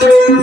या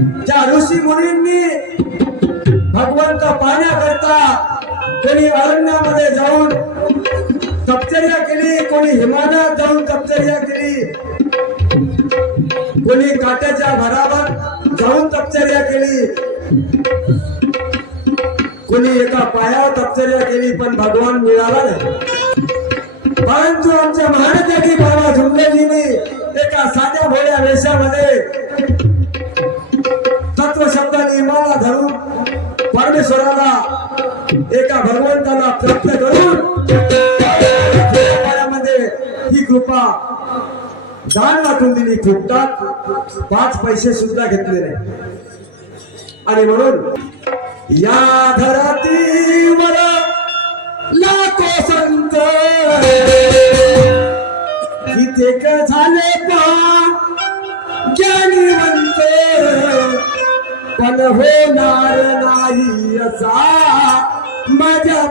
ज्या ऋषी मुनींनी भगवंत पाहण्याकरता कोणी अरण्यामध्ये जाऊन तपचर्या केली कोणी हिमालयात जाऊन तपचर्या केली कोणी काट्याच्या भरावर जाऊन तपचर्या केली कोणी एका पायावर तपचर्या केली पण भगवान मिळाला नाही. परंतु आमच्या महाराजांनी बाबा झुंबेजीने एका साध्या भोळ्या वेशामध्ये शब्द धरून परमेश्वराला एका भगवंताला प्राप्त करून पायामध्ये ही कृपा दान वाटून दिली. फुकटात पाच पैसे सुद्धा घेतले नाही. आणि म्हणून या धरतीवर लाखो संत कित्येक झाले पा ज्ञानीवंत होणार नाही असा. माझ्या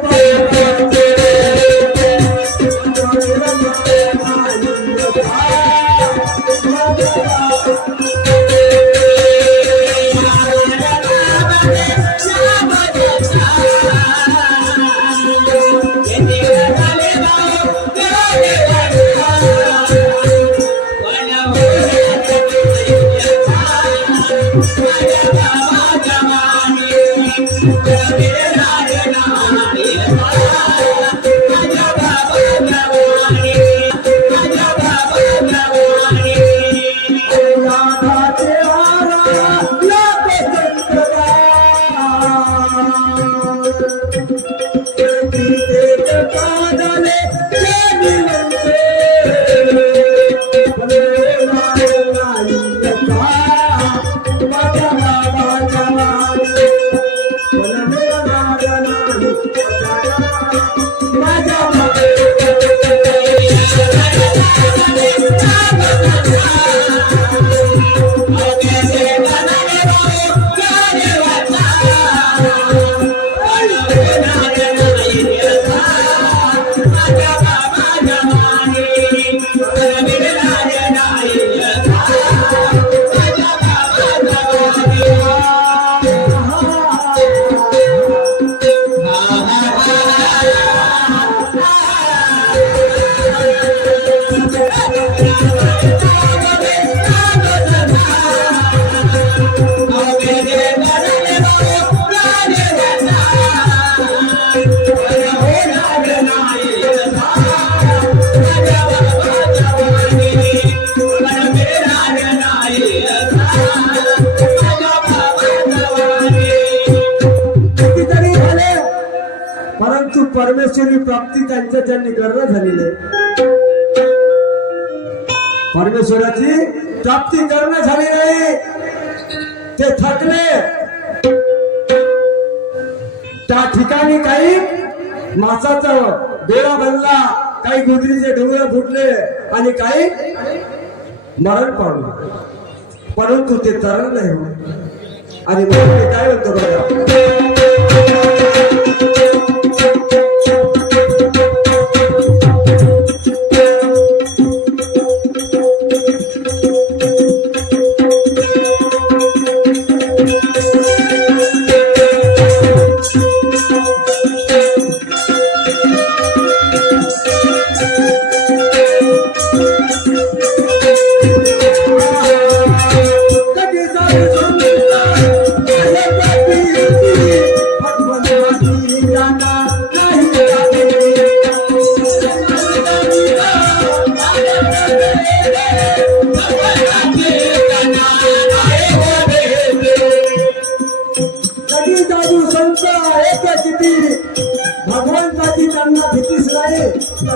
परमेश्वरी प्राप्ती त्यांच्या त्यांनी करणं झालेली आहे परमेश्वराची प्राप्ती करणं झाली नाही. ते थकले. त्या ठिकाणी काही मासाचा बेळा बनला काही गुजरीचे डोंगर फुटले आणि काही मरण पावले. परंतु ते तरण नाही आणि म्हणून मी काय म्हणतो बघा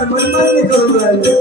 मनमानी करून राहिले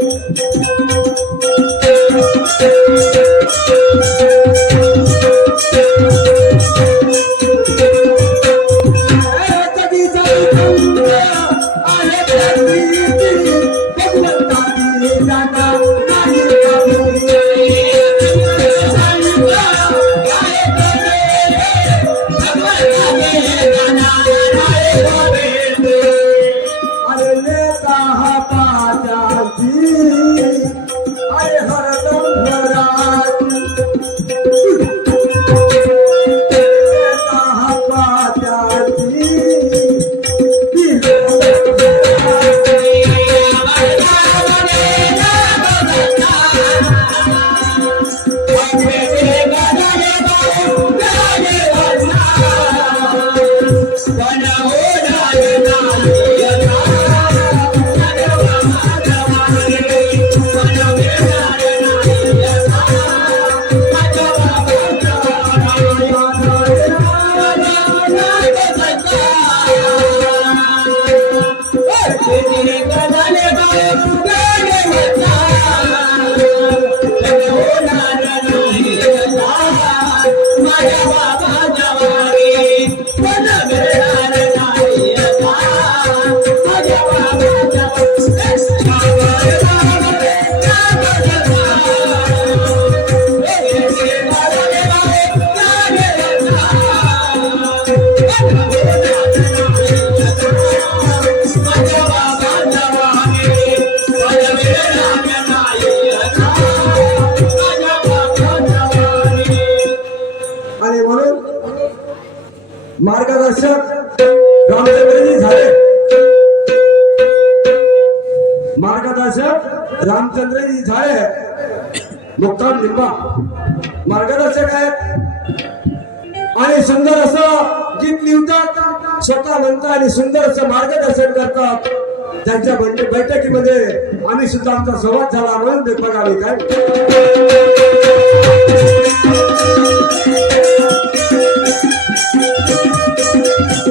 आणि मार्गदर्शक रामचंद्रजी झाले. मार्गदर्शक रामचंद्रजी झाले. मुक्काम लिंबा मार्गदर्शक आहेत. आणि सुंदर असं गीत लिहितात. स्वतः म्हणतात आणि सुंदर असं मार्गदर्शन करतात. त्यांच्या बैठकीमध्ये आम्ही सुद्धा आमचा संवाद झाला म्हणून ते बघावे काय? thank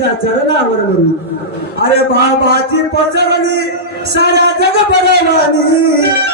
गुरु चरणावर म्हणून अरे बाबाची पचवली साऱ्या जग बरवानी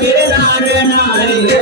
મેરા નાય